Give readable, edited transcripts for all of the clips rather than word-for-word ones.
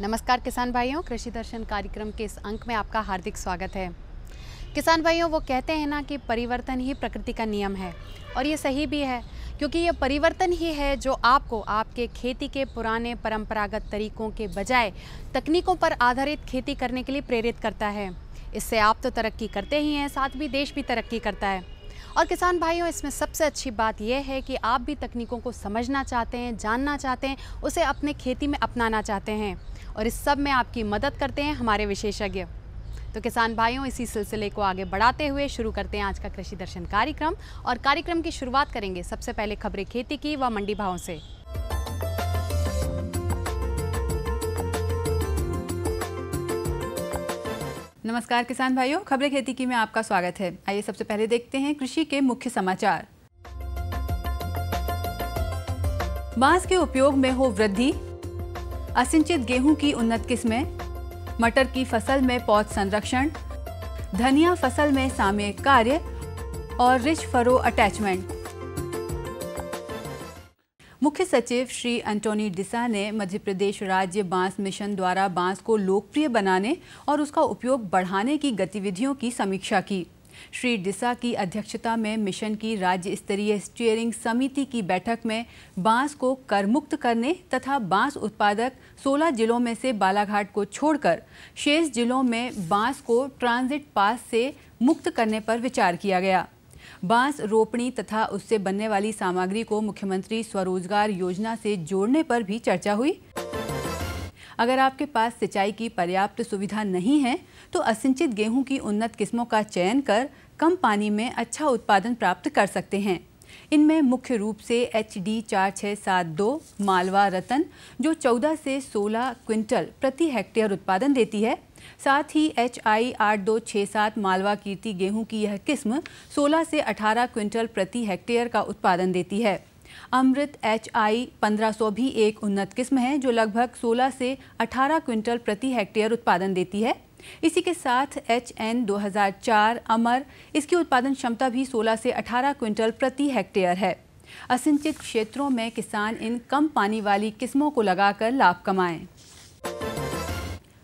नमस्कार किसान भाइयों, कृषि दर्शन कार्यक्रम के इस अंक में आपका हार्दिक स्वागत है। किसान भाइयों, वो कहते हैं ना कि परिवर्तन ही प्रकृति का नियम है, और ये सही भी है, क्योंकि ये परिवर्तन ही है जो आपको आपके खेती के पुराने परंपरागत तरीकों के बजाय तकनीकों पर आधारित खेती करने के लिए प्रेरित करता है। इससे आप तो तरक्की करते ही हैं, साथ भी देश भी तरक्की करता है। और किसान भाइयों, इसमें सबसे अच्छी बात यह है कि आप भी तकनीकों को समझना चाहते हैं, जानना चाहते हैं, उसे अपने खेती में अपनाना चाहते हैं, और इस सब में आपकी मदद करते हैं हमारे विशेषज्ञ। तो किसान भाइयों, इसी सिलसिले को आगे बढ़ाते हुए शुरू करते हैं आज का कृषि दर्शन कार्यक्रम। और कार्यक्रम की शुरुआत करेंगे सबसे पहले खबरें खेती की व मंडी भावों से। नमस्कार किसान भाइयों, खबरें खेती की में आपका स्वागत है। आइए सबसे पहले देखते हैं कृषि के मुख्य समाचार। बांस के उपयोग में हो वृद्धि, असिंचित गेहूं की उन्नत किस्में, मटर की फसल में पौध संरक्षण, धनिया फसल में सामयिक कार्य और रिच फरो अटैचमेंट। मुख्य सचिव श्री एंटोनी डिसा ने मध्य प्रदेश राज्य बांस मिशन द्वारा बांस को लोकप्रिय बनाने और उसका उपयोग बढ़ाने की गतिविधियों की समीक्षा की। श्री डिसा की अध्यक्षता में मिशन की राज्य स्तरीय स्टीयरिंग समिति की बैठक में बांस को करमुक्त करने तथा बांस उत्पादक 16 जिलों में से बालाघाट को छोड़कर शेष जिलों में बांस को ट्रांजिट पास से मुक्त करने पर विचार किया गया। बांस रोपणी तथा उससे बनने वाली सामग्री को मुख्यमंत्री स्वरोजगार योजना से जोड़ने पर भी चर्चा हुई। अगर आपके पास सिंचाई की पर्याप्त सुविधा नहीं है तो असिंचित गेहूं की उन्नत किस्मों का चयन कर कम पानी में अच्छा उत्पादन प्राप्त कर सकते हैं। इनमें मुख्य रूप से HD 4672 मालवा रतन जो 14 से 16 क्विंटल प्रति हेक्टेयर उत्पादन देती है। साथ ही HI 8267 मालवा कीर्ति गेहूं की यह किस्म 16 से 18 क्विंटल प्रति हेक्टेयर का उत्पादन देती है। अमृत HI 1500 भी एक उन्नत किस्म है जो लगभग 16 से 18 क्विंटल प्रति हेक्टेयर उत्पादन देती है। इसी के साथ HN 2004 अमर, इसकी उत्पादन क्षमता भी 16 से 18 क्विंटल प्रति हेक्टेयर है। असिंचित क्षेत्रों में किसान इन कम पानी वाली किस्मों को लगाकर लाभ कमाएं।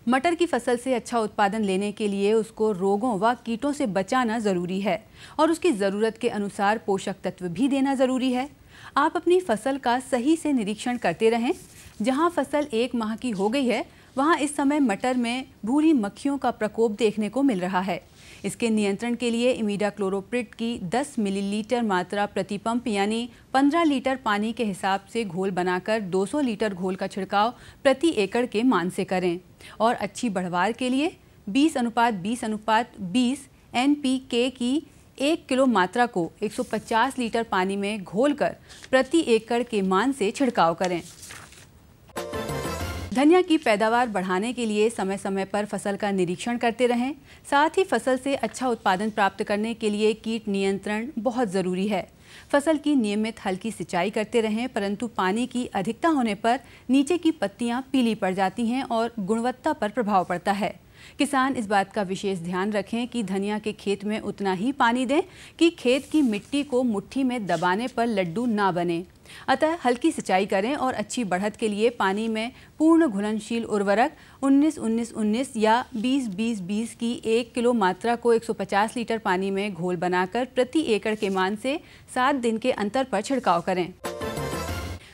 मटर की फसल से अच्छा उत्पादन लेने के लिए उसको रोगों व कीटों से बचाना ज़रूरी है और उसकी ज़रूरत के अनुसार पोषक तत्व भी देना ज़रूरी है। आप अपनी फसल का सही से निरीक्षण करते रहें। जहां फसल 1 माह की हो गई है वहां इस समय मटर में भूरी मक्खियों का प्रकोप देखने को मिल रहा है। इसके नियंत्रण के लिए इमिडाक्लोप्रिड की 10 मिलीलीटर मात्रा प्रति पंप यानी 15 लीटर पानी के हिसाब से घोल बनाकर 200 लीटर घोल का छिड़काव प्रति एकड़ के मान से करें। और अच्छी बढ़वार के लिए 20:20:20 NPK की 1 किलो मात्रा को 150 लीटर पानी में घोलकर प्रति एकड़ के मान से छिड़काव करें। धनिया की पैदावार बढ़ाने के लिए समय समय पर फसल का निरीक्षण करते रहें। साथ ही फसल से अच्छा उत्पादन प्राप्त करने के लिए कीट नियंत्रण बहुत ज़रूरी है। फसल की नियमित हल्की सिंचाई करते रहें, परंतु पानी की अधिकता होने पर नीचे की पत्तियां पीली पड़ जाती हैं और गुणवत्ता पर प्रभाव पड़ता है। किसान इस बात का विशेष ध्यान रखें कि धनिया के खेत में उतना ही पानी दें कि खेत की मिट्टी को मुट्ठी में दबाने पर लड्डू ना बने। अतः हल्की सिंचाई करें और अच्छी बढ़त के लिए पानी में पूर्ण घुलनशील उर्वरक 19-19-19 या 20-20-20 की 1 किलो मात्रा को 150 लीटर पानी में घोल बनाकर प्रति एकड़ के मान से 7 दिन के अंतर पर छिड़काव करें।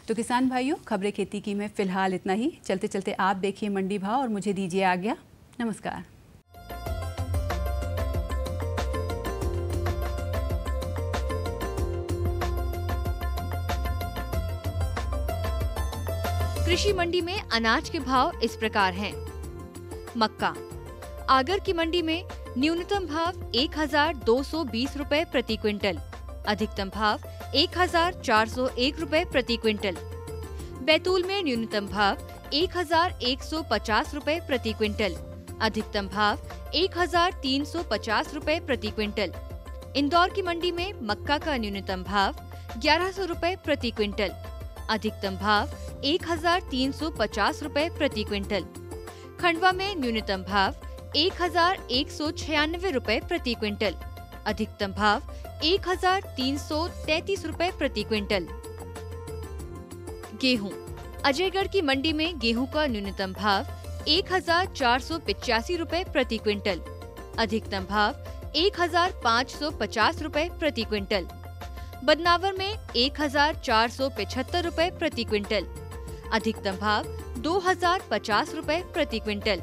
तो किसान भाइयों, खबरें खेती की में फिलहाल इतना ही। चलते चलते आप देखिए मंडी भाव और मुझे दीजिए आज्ञा। नमस्कार। कृषि मंडी में अनाज के भाव इस प्रकार हैं। मक्का आगर की मंडी में न्यूनतम भाव 1220 रुपए प्रति क्विंटल, अधिकतम भाव 1401 रुपए प्रति क्विंटल। बैतूल में न्यूनतम भाव 1150 रुपए प्रति क्विंटल, अधिकतम भाव 1350 रुपए प्रति क्विंटल। इंदौर की मंडी में मक्का का न्यूनतम भाव 1100 रुपए प्रति क्विंटल, अधिकतम भाव 1350 रुपए प्रति क्विंटल। खंडवा में न्यूनतम भाव 1196 रुपए प्रति क्विंटल, अधिकतम भाव 1333 रुपए प्रति क्विंटल। गेहूं अजयगढ़ की मंडी में गेहूं का न्यूनतम भाव 1485 रुपए प्रति क्विंटल। अधिकतम भाव 1550 रुपए प्रति क्विंटल। बदनावर में 1475 रुपए प्रति क्विंटल। अधिकतम भाव 2050 रुपए प्रति क्विंटल।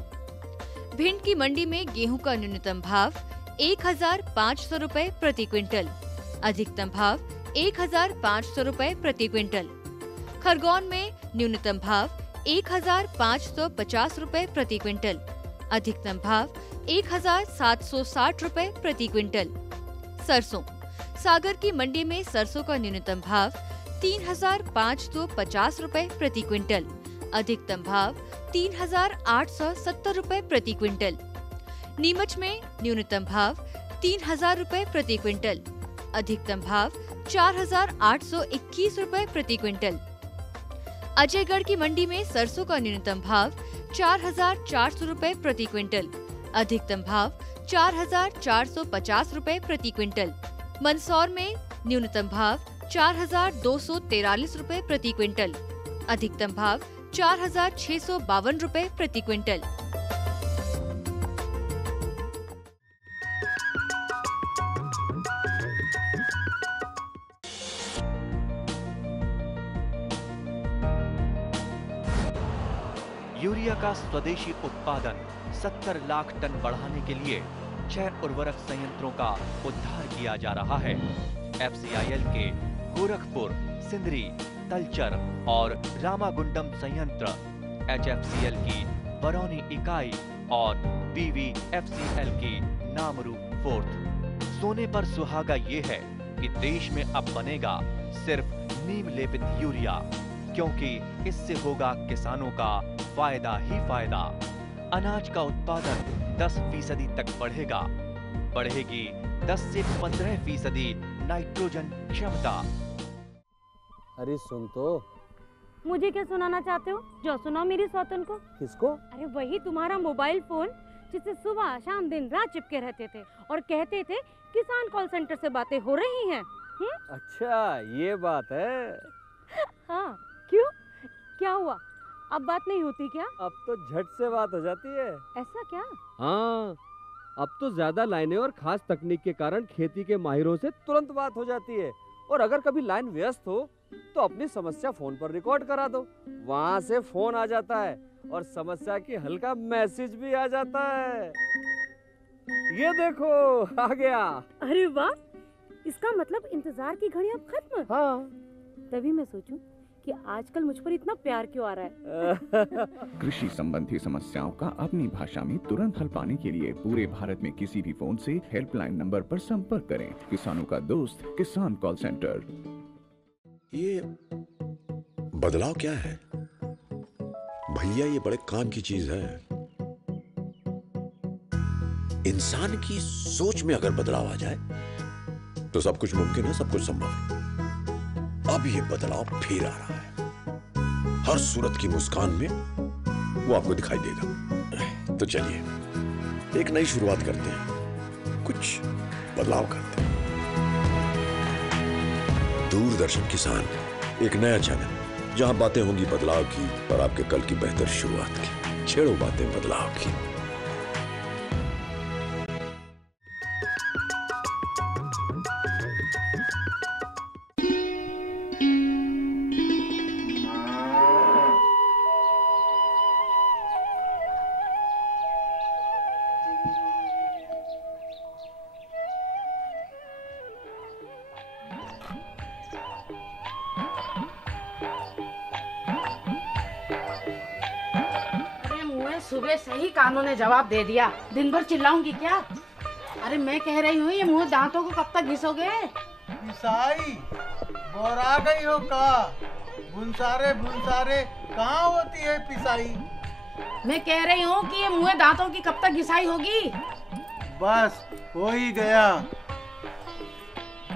भिंड की मंडी में गेहूं का न्यूनतम भाव 1500 रुपए प्रति क्विंटल। अधिकतम भाव 1500 रुपए प्रति क्विंटल। खरगोन में न्यूनतम भाव 1550 रुपए प्रति क्विंटल। अधिकतम भाव 1760 रुपए प्रति क्विंटल। सरसों, सागर की मंडी में सरसों का न्यूनतम भाव 3550 रुपए प्रति क्विंटल। अधिकतम भाव 3870 रुपए प्रति क्विंटल। नीमच में न्यूनतम भाव 3000 रुपए प्रति क्विंटल। अधिकतम भाव 4821 रुपए प्रति क्विंटल। अजयगढ़ की मंडी में सरसों का न्यूनतम भाव 4400 रुपए प्रति क्विंटल। अधिकतम भाव 4450 रुपए प्रति क्विंटल। मंदसौर में न्यूनतम भाव 4243 रुपए प्रति क्विंटल। अधिकतम भाव 4652 रुपए प्रति क्विंटल। यूरिया का स्वदेशी उत्पादन 70 लाख टन बढ़ाने के लिए 6 उर्वरक संयंत्रों का उद्धार किया जा रहा है। FCIL के गोरखपुर, सिंदरी, तलचर और रामागुंडम संयंत्र, HFCL की बरौनी इकाई और BVFCL की नामरू फोर्थ। सोने पर सुहागा ये है कि देश में अब बनेगा सिर्फ नीम लेपित यूरिया, क्योंकि इससे होगा किसानों का फायदा ही फायदा। अनाज का उत्पादन 10% तक बढ़ेगा। बढ़ेगी 10 से 15% नाइट्रोजन क्षमता। अरे सुन तो। मुझे क्या सुनाना चाहते हो? जो सुनाओ मेरी सौतन को। किसको? अरे वही तुम्हारा मोबाइल फोन जिससे सुबह शाम दिन रात चिपके रहते थे और कहते थे किसान कॉल सेंटर से बातें हो रही हैं। अच्छा ये बात है। हाँ क्यों, क्या हुआ? अब बात नहीं होती क्या? अब तो झट से बात हो जाती है। ऐसा क्या? हाँ, अब तो ज्यादा लाइनें और खास तकनीक के कारण खेती के माहिरों से तुरंत बात हो जाती है। और अगर कभी लाइन व्यस्त हो तो अपनी समस्या फोन पर रिकॉर्ड करा दो, वहाँ से फोन आ जाता है और समस्या की हल का मैसेज भी आ जाता है। ये देखो आ गया। अरे वाह, इसका मतलब इंतजार की घड़ी अब खत्म। हाँ, तभी मैं सोचूं कि आजकल मुझ पर इतना प्यार क्यों आ रहा है। कृषि संबंधी समस्याओं का अपनी भाषा में तुरंत हल पाने के लिए पूरे भारत में किसी भी फोन से हेल्पलाइन नंबर पर संपर्क करें। किसानों का दोस्त किसान कॉल सेंटर। ये बदलाव क्या है भैया? ये बड़े काम की चीज है। इंसान की सोच में अगर बदलाव आ जाए तो सब कुछ मुमकिन है, सब कुछ संभव है। अब ये बदलाव फिर आ रहा है। हर सूरत की मुस्कान में वो आपको दिखाई देगा। तो चलिए एक नई शुरुआत करते हैं, कुछ बदलाव करते हैं। दूरदर्शन किसान, एक नया चैनल जहां बातें होंगी बदलाव की और आपके कल की बेहतर शुरुआत की। छेड़ो बातें बदलाव की। सुबह से ही कानों ने जवाब दे दिया, दिन भर चिल्लाऊंगी क्या? अरे मैं कह रही हूँ ये मुंह दांतों को कब तक घिसोगे? पिसाई बोरा गई हो का? भुनसारे भुनसारे कहाँ होती है पिसाई? मैं कह रही हूँ कि ये मुंह दांतों की कब तक घिसाई होगी? बस हो ही गया।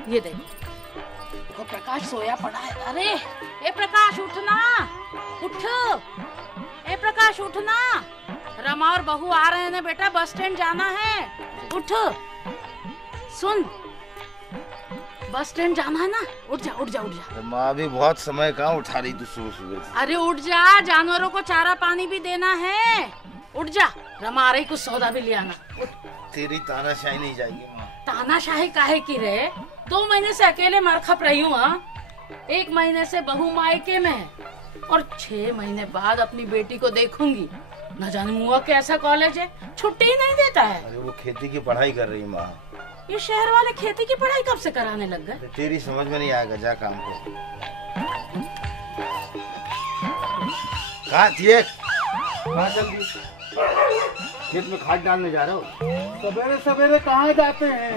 ये देखो, प्रकाश सोया पड़ा है। अरे ए प्रकाश उठना, उठ। ए प्रकाश उठना, रमा और बहू आ रहे हैं बेटा, बस स्टैंड जाना है। उठ, सुन, बस स्टैंड जाना है ना, उठ जा उठ जा उठ जा। माँ भी बहुत समय कहाँ उठा रही तू सुबह सुबह। अरे उठ जा, जानवरों को चारा पानी भी देना है। उठ जा, रमा आ रही, कुछ सौदा भी ले आना। उठ। तेरी तानाशाही नहीं जाएगी माँ। तानाशाही काहे की रे? 2 महीने से अकेले मर खप रही हूँ। 1 महीने से बहू मायके में है और 6 महीने बाद अपनी बेटी को देखूंगी। न जाने मुआ कैसा कॉलेज है, छुट्टी ही नहीं देता है। अरे वो खेती की पढ़ाई कर रही माँ। ये शहर वाले खेती की पढ़ाई कब से कराने लग गए? तेरी समझ में नहीं आएगा, जा काम को। कहाँ थी? कहाँ चल दी? खेत में खाद डालने जा रहे हो? सवेरे सवेरे कहाँ जाते हैं?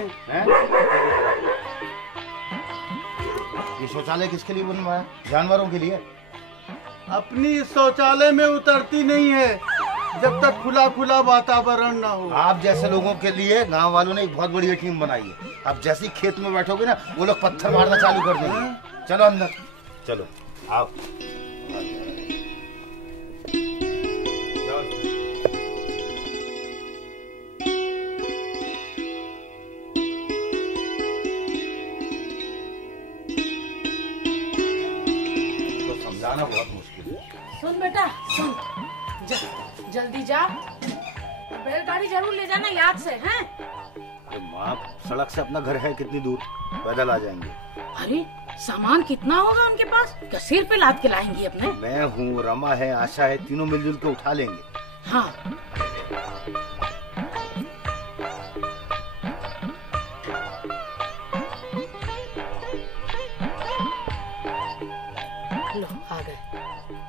ये शौचालय किसके लिए बनवाया? जानवरों के लिए? अपनी शौचालय में उतरती नहीं है जब तक खुला खुला वातावरण ना हो। आप जैसे लोगों के लिए गांव वालों ने एक बहुत बड़ी टीम बनाई है। आप जैसे ही खेत में बैठोगे ना, वो लोग पत्थर मारना चालू कर देंगे। चलो अंदर, चलो आओ। तो समझाना बहुत मुश्किल है। सुन बेटा सुन, जल्दी जा, बैलगाड़ी जरूर ले जाना याद से, हैं? अरे माँ, सड़क से अपना घर है कितनी दूर, पैदल आ जाएंगे। अरे सामान कितना होगा उनके पास? क्या सिर पे लाद के लाएंगी अपने? मैं हूँ, रमा है, आशा है, तीनों मिलजुल के उठा लेंगे। हाँ। लो आ गए।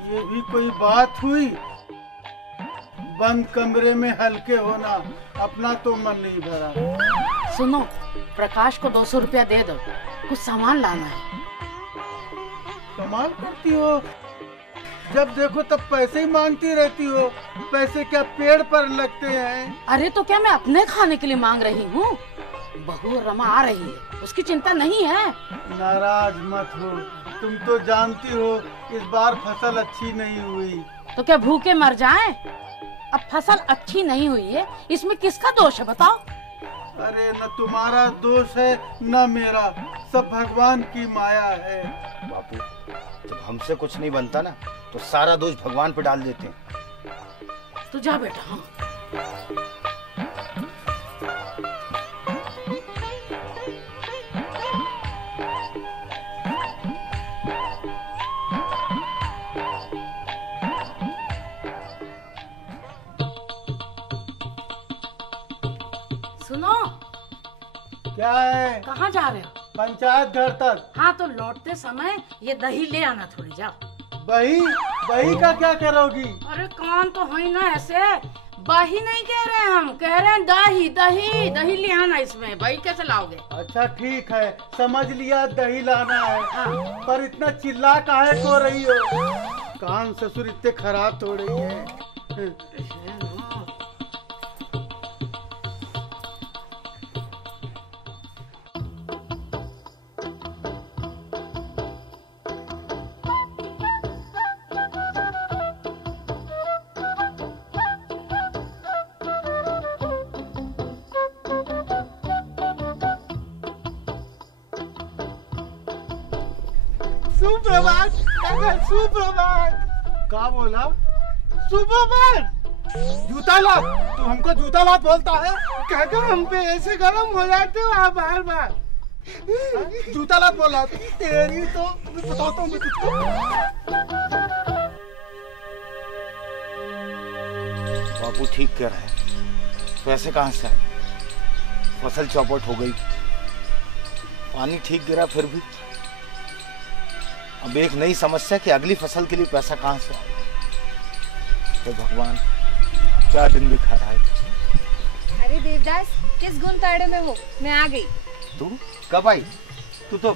ये भी कोई बात हुई? बंद कमरे में हल्के होना, अपना तो मन नहीं भरा। सुनो, प्रकाश को 200 रुपया दे दो, कुछ सामान लाना है। कमाल करती हो, जब देखो तब पैसे ही मांगती रहती हो। पैसे क्या पेड़ पर लगते हैं? अरे तो क्या मैं अपने खाने के लिए मांग रही हूँ? बहू रमा आ रही है, उसकी चिंता नहीं है। नाराज मत हो, तुम तो जानती हो इस बार फसल अच्छी नहीं हुई। तो क्या भूखे मर जाएं? अब फसल अच्छी नहीं हुई है, इसमें किसका दोष है बताओ? अरे न तुम्हारा दोष है न मेरा, सब भगवान की माया है। बापू, जब हमसे कुछ नहीं बनता ना, तो सारा दोष भगवान पे डाल देते हैं। तू जा बेटा। हाँ। सुनो, क्या है? कहाँ जा रहे हो? पंचायत घर तक। हाँ तो लौटते समय ये दही ले आना थोड़ी, जाओ। बही? बही का क्या करोगी? अरे कान तो है ना ऐसे, बही नहीं कह रहे हम, कह रहे हैं दही। दही दही ले आना, इसमें बही कैसे लाओगे? अच्छा ठीक है, समझ लिया, दही लाना है। हाँ। पर इतना चिल्ला काहे को रही हो? कान ससुर इतने खराब तो रही है। सुप्रभात, सुप्रभात। क्या बोला? सुप्रभात। जूता लात? तू हमको जूता लात बोलता है? काका हम पे ऐसे गरम हो जाते हो आप बार बार। जूता लात बोला? तेरी तो बताता हूँ मैं तुझको। बापू ठीक कह रहे हैं, पैसे कहाँ से आए? फसल चौपट हो गई, पानी ठीक गिरा, फिर भी अब एक नई समस्या कि अगली फसल के लिए पैसा कहाँ से आए? तो भगवान, क्या दिन दिखा रहा है। अरे देवदास, किस गुण ताड़े में हो? मैं आ गई। तू कब आई? तू तो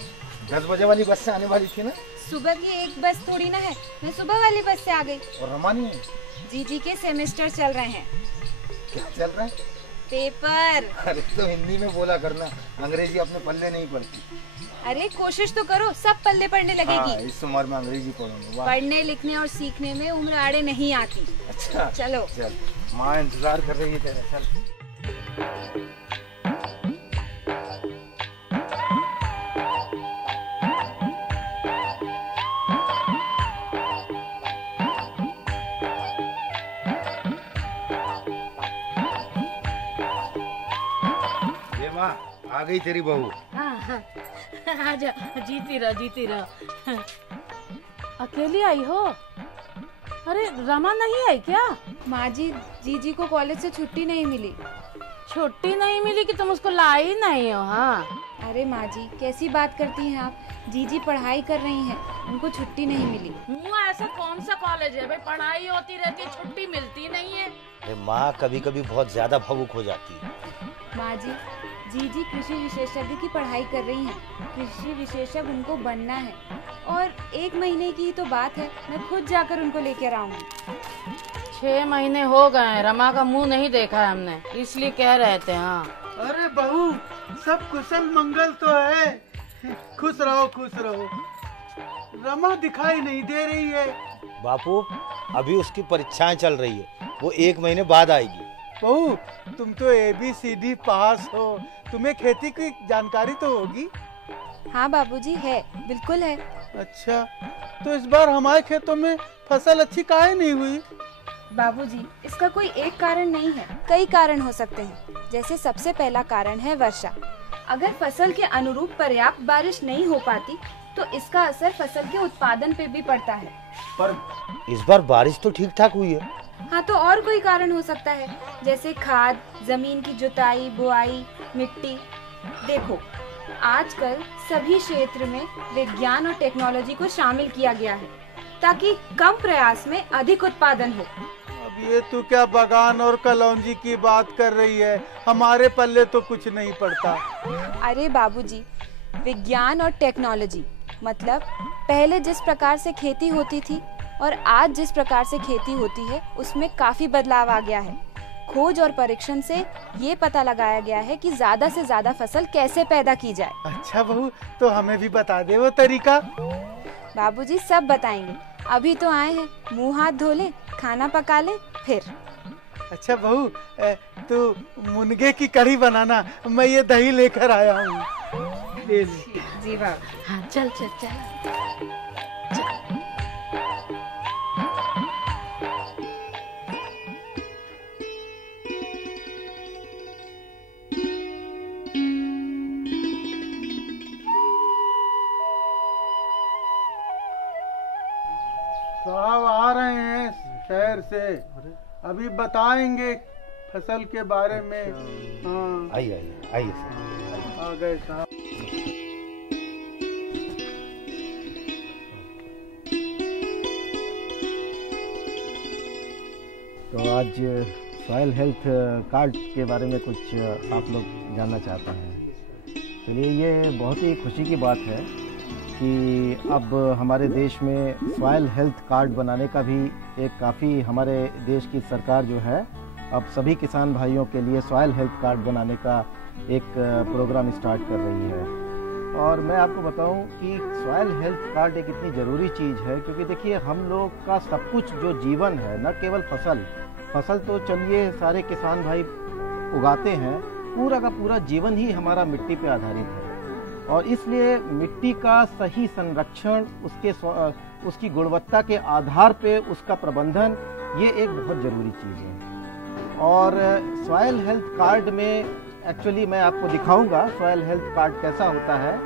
10 बजे वाली बस से आने वाली थी ना? सुबह की एक बस थोड़ी ना है, मैं सुबह वाली बस से आ गई। और रमा नहीं है? जीजी के सेमेस्टर चल रहे हैं। क्या चल रहा है? पेपर। अरे तो हिंदी में बोला करना, अंग्रेजी अपने पल्ले नहीं पड़ती। अरे कोशिश तो करो, सब पल्ले पढ़ने लगेगी। हाँ, इस उम्र में अंग्रेजी पढ़ूंगा। पढ़ने लिखने और सीखने में उम्र आड़े नहीं आती। अच्छा चलो चल, माँ इंतजार कर रही है तेरा, चल। रमा, आ गई तेरी बहू। हाँ, आजा, जीती रह। अकेली आई हो? अरे रमा नहीं आई क्या? माँ जी, जीजी को कॉलेज से छुट्टी नहीं मिली। छुट्टी नहीं मिली कि तुम उसको लाई नहीं हो? हाँ। अरे माँ जी, कैसी बात करती हैं आप? जीजी पढ़ाई कर रही हैं, उनको छुट्टी नहीं मिली। ऐसा कौन सा कॉलेज है भाई, पढ़ाई होती रहती है, छुट्टी मिलती नहीं है। अरे माँ कभी कभी बहुत ज्यादा भावुक हो जाती है। माँ जी, जीजी कृषि विशेषज्ञ की पढ़ाई कर रही हैं। कृषि विशेषज्ञ उनको बनना है और 1 महीने की तो बात है, मैं खुद जाकर उनको लेकर आऊंगी। 6 महीने हो गए हैं, रमा का मुंह नहीं देखा है हमने, इसलिए कह रहे थे। हाँ। अरे बहू, सब कुशल मंगल तो है। खुश रहो। रमा दिखाई नहीं दे रही है। बापू, अभी उसकी परीक्षाएं चल रही है, वो 1 महीने बाद आएगी। बहू, तुम तो ABCD पास हो, तुम्हें खेती की जानकारी तो होगी? हाँ बाबूजी, है, बिल्कुल है। अच्छा, तो इस बार हमारे खेतों में फसल अच्छी काहे नहीं हुई? बाबूजी, इसका कोई एक कारण नहीं है, कई कारण हो सकते हैं। जैसे सबसे पहला कारण है वर्षा। अगर फसल के अनुरूप पर्याप्त बारिश नहीं हो पाती तो इसका असर फसल के उत्पादन पे भी पड़ता है। पर इस बार बारिश तो ठीक ठाक हुई है। हाँ, तो और कोई कारण हो सकता है, जैसे खाद, जमीन की जुताई, बुआई, मिट्टी। देखो, आजकल सभी क्षेत्र में विज्ञान और टेक्नोलॉजी को शामिल किया गया है ताकि कम प्रयास में अधिक उत्पादन हो। अब ये तू क्या बगान और कलौंजी की बात कर रही है? हमारे पल्ले तो कुछ नहीं पड़ता। अरे बाबूजी, विज्ञान और टेक्नोलॉजी मतलब पहले जिस प्रकार से खेती होती थी और आज जिस प्रकार से खेती होती है उसमें काफी बदलाव आ गया है। खोज और परीक्षण से ये पता लगाया गया है कि ज्यादा से ज्यादा फसल कैसे पैदा की जाए। अच्छा बहू, तो हमें भी बता दे वो तरीका। बाबूजी, सब बताएंगे। अभी तो आए हैं, मुंह हाथ धो ले, खाना पका ले, फिर। अच्छा बहू, तू मुनगे की कढ़ी बनाना, मैं ये दही लेकर आया हूँ। जी बाबा। हाँ, चल। साहब आ रहे हैं शहर से, अभी बताएंगे फसल के बारे में। हाँ, आइए सर। आ गए साहब। तो आज सॉइल हेल्थ कार्ड के बारे में कुछ आप लोग जानना चाहते हैं। चलिए, ये बहुत ही खुशी की बात है कि अब हमारे देश में सॉइल हेल्थ कार्ड बनाने का भी एक काफ़ी, हमारे देश की सरकार जो है अब सभी किसान भाइयों के लिए सॉइल हेल्थ कार्ड बनाने का एक प्रोग्राम स्टार्ट कर रही है। और मैं आपको बताऊं कि सॉइल हेल्थ कार्ड एक इतनी ज़रूरी चीज़ है, क्योंकि देखिए हम लोग का सब कुछ जो जीवन है, न केवल फसल तो चलिए सारे किसान भाई उगाते हैं, पूरा का पूरा जीवन ही हमारा मिट्टी पे आधारित है। और इसलिए मिट्टी का सही संरक्षण, उसकी गुणवत्ता के आधार पे उसका प्रबंधन, ये एक बहुत ज़रूरी चीज़ है। और सॉइल हेल्थ कार्ड में एक्चुअली मैं आपको दिखाऊंगा सॉइल हेल्थ कार्ड कैसा होता है।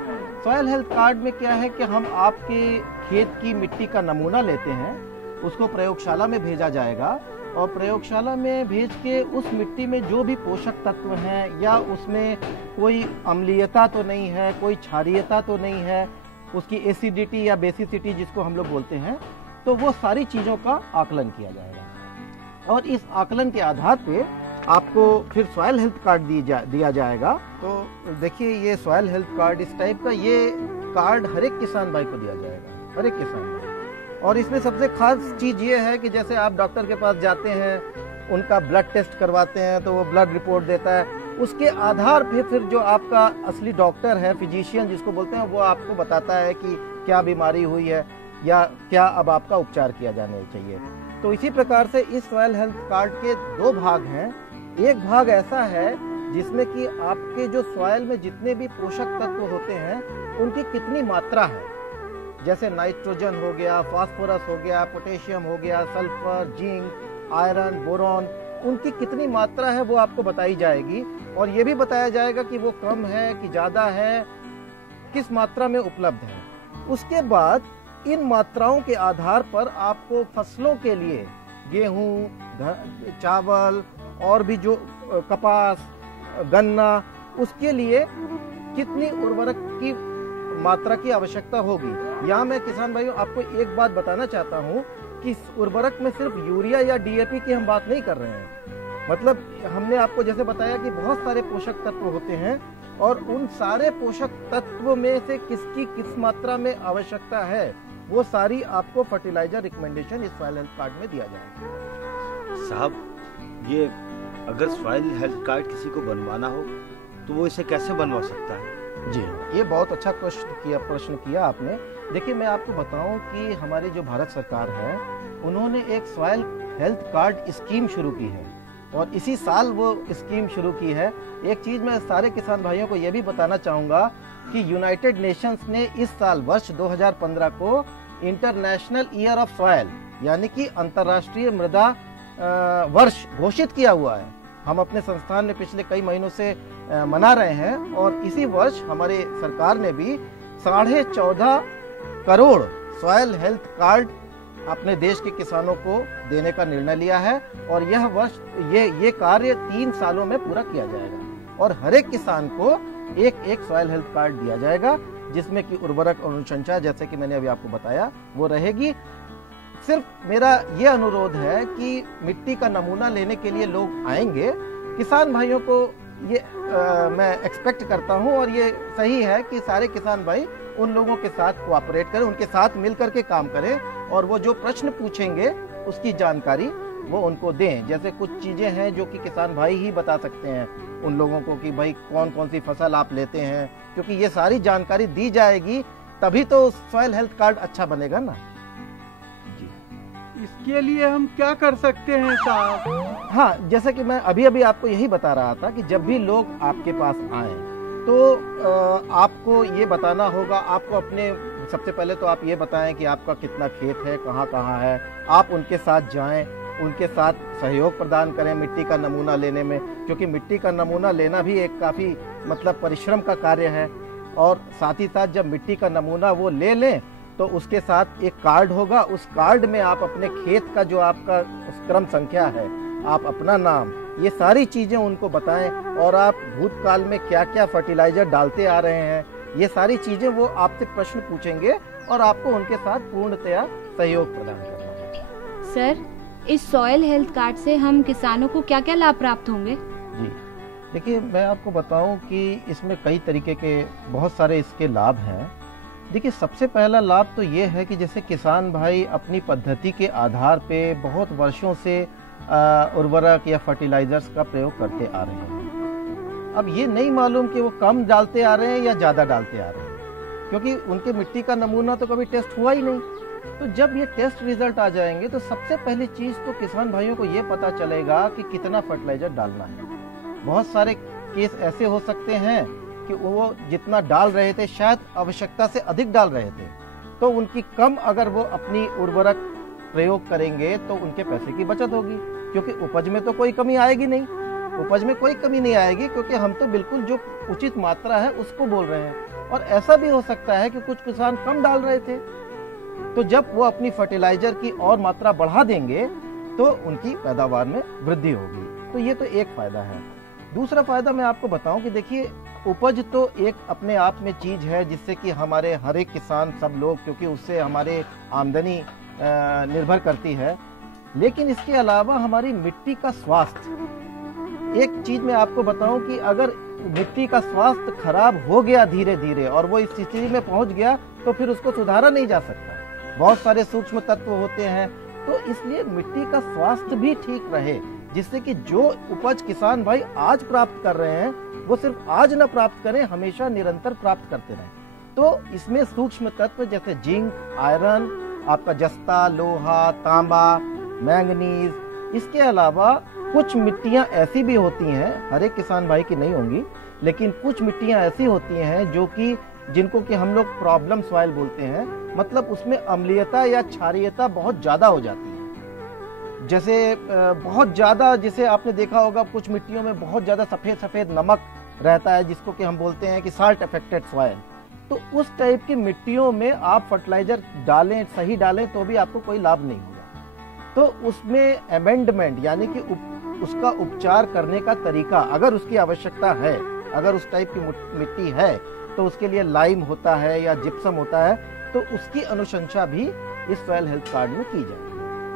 सॉइल हेल्थ कार्ड में क्या है कि हम आपके खेत की मिट्टी का नमूना लेते हैं, उसको प्रयोगशाला में भेजा जाएगा और प्रयोगशाला में भेज के उस मिट्टी में जो भी पोषक तत्व हैं या उसमें कोई अम्लीयता तो नहीं है, कोई क्षारीयता तो नहीं है, उसकी एसिडिटी या बेसिसिटी जिसको हम लोग बोलते हैं, तो वो सारी चीज़ों का आकलन किया जाएगा। और इस आकलन के आधार पे आपको फिर सॉइल हेल्थ कार्ड दिया जाएगा। तो देखिए, ये सॉइल हेल्थ कार्ड इस टाइप का, ये कार्ड हर एक किसान भाई को दिया जाएगा, हर एक किसान भाई। और इसमें सबसे खास चीज़ ये है कि जैसे आप डॉक्टर के पास जाते हैं, उनका ब्लड टेस्ट करवाते हैं, तो वो ब्लड रिपोर्ट देता है, उसके आधार पे फिर जो आपका असली डॉक्टर है, फिजिशियन जिसको बोलते हैं, वो आपको बताता है कि क्या बीमारी हुई है या क्या अब आपका उपचार किया जाना चाहिए। तो इसी प्रकार से इस सॉइल हेल्थ कार्ड के 2 भाग हैं। एक भाग ऐसा है जिसमें कि आपके जो सॉइल में जितने भी पोषक तत्व होते हैं उनकी कितनी मात्रा है, जैसे नाइट्रोजन हो गया, फास्फोरस हो गया, पोटेशियम हो गया, सल्फर, जिंक, आयरन, बोरॉन, उनकी कितनी मात्रा है वो आपको बताई जाएगी, और ये भी बताया जाएगा कि वो कम है कि ज़्यादा है, किस मात्रा में उपलब्ध है। उसके बाद इन मात्राओं के आधार पर आपको फसलों के लिए गेहूं, चावल और भी जो कपास, गन्ना, उसके लिए कितनी उर्वरक की मात्रा की आवश्यकता होगी। यहाँ मैं किसान भाइयों आपको एक बात बताना चाहता हूँ कि इस उर्वरक में सिर्फ यूरिया या डीएपी की हम बात नहीं कर रहे हैं। मतलब हमने आपको जैसे बताया कि बहुत सारे पोषक तत्व होते हैं, और उन सारे पोषक तत्व में से किसकी किस मात्रा में आवश्यकता है वो सारी आपको फर्टिलाइजर रिकमेंडेशन इस सॉइल हेल्थ कार्ड में दिया जाएगा। साहब, ये अगर सॉइल हेल्थ कार्ड किसी को बनवाना हो तो वो इसे कैसे बनवा सकता है? जी, ये बहुत अच्छा प्रश्न किया आपने। देखिए, मैं आपको बताऊं कि हमारी जो भारत सरकार है उन्होंने एक सॉइल हेल्थ कार्ड स्कीम शुरू की है, और इसी साल वो स्कीम शुरू की है। एक चीज़ मैं सारे किसान भाइयों को ये भी बताना चाहूँगा कि यूनाइटेड नेशंस ने इस साल वर्ष 2015 को इंटरनेशनल ईयर ऑफ सॉइल यानी कि अंतर्राष्ट्रीय मृदा वर्ष घोषित किया हुआ है। हम अपने संस्थान में पिछले कई महीनों से मना रहे हैं, और इसी वर्ष हमारे सरकार ने भी 14.5 करोड़ सॉइल हेल्थ कार्ड अपने देश के किसानों को देने का निर्णय लिया है, और यह वर्ष ये कार्य 3 सालों में पूरा किया जाएगा, और हर एक किसान को एक सॉइल हेल्थ कार्ड दिया जाएगा, जिसमें कि उर्वरक अनुशंसा जैसे कि मैंने अभी आपको बताया वो रहेगी। सिर्फ मेरा ये अनुरोध है कि मिट्टी का नमूना लेने के लिए लोग आएंगे। किसान भाइयों को ये मैं एक्सपेक्ट करता हूँ, और ये सही है कि सारे किसान भाई उन लोगों के साथ कोऑपरेट करें, उनके साथ मिल करके काम करें, और वो जो प्रश्न पूछेंगे उसकी जानकारी वो उनको दें। जैसे कुछ चीज़ें हैं जो कि किसान भाई ही बता सकते हैं उन लोगों को कि भाई कौन कौन सी फसल आप लेते हैं, क्योंकि ये सारी जानकारी दी जाएगी तभी तो सॉइल हेल्थ कार्ड अच्छा बनेगा ना। इसके लिए हम क्या कर सकते हैं साहब? हाँ, जैसे कि मैं अभी आपको यही बता रहा था कि जब भी लोग आपके पास आए तो आपको ये बताना होगा, आपको अपने सबसे पहले तो आप ये बताएं कि आपका कितना खेत है, कहाँ कहाँ है। आप उनके साथ जाएं, उनके साथ सहयोग प्रदान करें मिट्टी का नमूना लेने में, क्योंकि मिट्टी का नमूना लेना भी एक काफ़ी मतलब परिश्रम का कार्य है। और साथ ही साथ जब मिट्टी का नमूना वो ले लें तो उसके साथ एक कार्ड होगा, उस कार्ड में आप अपने खेत का जो आपका क्रम संख्या है, आप अपना नाम, ये सारी चीज़ें उनको बताएं, और आप भूतकाल में क्या क्या फर्टिलाइजर डालते आ रहे हैं, ये सारी चीज़ें वो आपसे प्रश्न पूछेंगे, और आपको उनके साथ पूर्णतया सहयोग प्रदान करना है। सर, इस सॉइल हेल्थ कार्ड से हम किसानों को क्या क्या लाभ प्राप्त होंगे? जी, देखिए, मैं आपको बताऊं कि इसमें कई तरीके के बहुत सारे इसके लाभ हैं। देखिए, सबसे पहला लाभ तो ये है कि जैसे किसान भाई अपनी पद्धति के आधार पे बहुत वर्षों से उर्वरक या फर्टिलाइजर्स का प्रयोग करते आ रहे हैं। अब ये नहीं मालूम कि वो कम डालते आ रहे हैं या ज़्यादा डालते आ रहे हैं, क्योंकि उनके मिट्टी का नमूना तो कभी टेस्ट हुआ ही नहीं। तो जब ये टेस्ट रिजल्ट आ जाएंगे तो सबसे पहली चीज़ तो किसान भाइयों को ये पता चलेगा कि कितना फर्टिलाइजर डालना है। बहुत सारे केस ऐसे हो सकते हैं कि वो जितना डाल रहे थे शायद आवश्यकता से अधिक डाल रहे थे, तो उनकी कम अगर वो अपनी उर्वरक प्रयोग करेंगे तो उनके पैसे की बचत होगी, क्योंकि उपज में तो कोई कमी आएगी नहीं, उपज में कोई कमी नहीं आएगी, क्योंकि हम तो बिल्कुल जो उचित मात्रा है उसको बोल रहे हैं। और ऐसा भी हो सकता है कि कुछ किसान कम डाल रहे थे, तो जब वो अपनी फर्टिलाइजर की और मात्रा बढ़ा देंगे तो उनकी पैदावार में वृद्धि होगी। तो ये तो एक फायदा है। दूसरा फायदा मैं आपको बताऊं कि देखिए, उपज तो एक अपने आप में चीज है जिससे कि हमारे हर एक किसान, सब लोग, क्योंकि उससे हमारे आमदनी निर्भर करती है, लेकिन इसके अलावा हमारी मिट्टी का स्वास्थ्य, एक चीज मैं आपको बताऊं कि अगर मिट्टी का स्वास्थ्य खराब हो गया धीरे धीरे और वो इस स्थिति में पहुंच गया तो फिर उसको सुधारा नहीं जा सकता। बहुत सारे सूक्ष्म तत्व होते हैं, तो इसलिए मिट्टी का स्वास्थ्य भी ठीक रहे, जिससे कि जो उपज किसान भाई आज प्राप्त कर रहे हैं वो सिर्फ आज न प्राप्त करें, हमेशा निरंतर प्राप्त करते रहें। तो इसमें सूक्ष्म तत्व जैसे जिंक, आयरन, आपका जस्ता, लोहा, तांबा, मैंगनीज, इसके अलावा कुछ मिट्टियां ऐसी भी होती हैं, हर एक किसान भाई की नहीं होंगी, लेकिन कुछ मिट्टियां ऐसी होती हैं जो कि जिनको कि हम लोग प्रॉब्लम सॉइल बोलते हैं, मतलब उसमें अम्लीयता या क्षारीयता बहुत ज्यादा हो जाती है। जैसे बहुत ज़्यादा, जैसे आपने देखा होगा कुछ मिट्टियों में बहुत ज़्यादा सफ़ेद सफ़ेद नमक रहता है, जिसको कि हम बोलते हैं कि साल्ट अफेक्टेड सॉइल। तो उस टाइप की मिट्टियों में आप फर्टिलाइजर डालें, सही डालें, तो भी आपको कोई लाभ नहीं होगा। तो उसमें अमेंडमेंट यानी कि उसका उपचार करने का तरीका, अगर उसकी आवश्यकता है, अगर उस टाइप की मिट्टी है तो उसके लिए लाइम होता है या जिप्सम होता है, तो उसकी अनुशंसा भी इस सॉइल हेल्थ कार्ड में की जाए।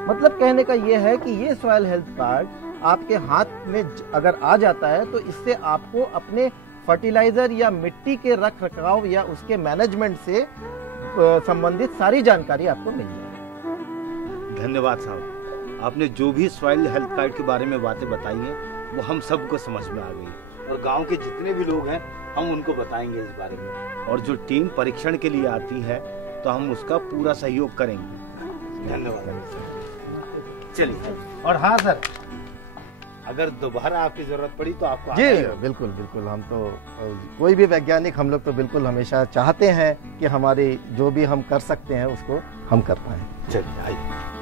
मतलब कहने का ये है कि ये सॉइल हेल्थ कार्ड आपके हाथ में अगर आ जाता है तो इससे आपको अपने फर्टिलाइजर या मिट्टी के रख रखाव या उसके मैनेजमेंट से संबंधित सारी जानकारी आपको मिल जाए। धन्यवाद साहब, आपने जो भी सॉइल हेल्थ कार्ड के बारे में बातें बताई हैं वो हम सबको समझ में आ गई, और गांव के जितने भी लोग हैं हम उनको बताएंगे इस बारे में। और जो टीम परीक्षण के लिए आती है तो हम उसका पूरा सहयोग करेंगे। धन्यवाद। चलिए। और हाँ सर, अगर दोबारा आपकी जरूरत पड़ी तो आपको जी बिल्कुल बिल्कुल, हम तो कोई भी वैज्ञानिक, हम लोग तो बिल्कुल हमेशा चाहते हैं कि हमारे जो भी हम कर सकते हैं उसको हम कर पाएं। चलिए आइए।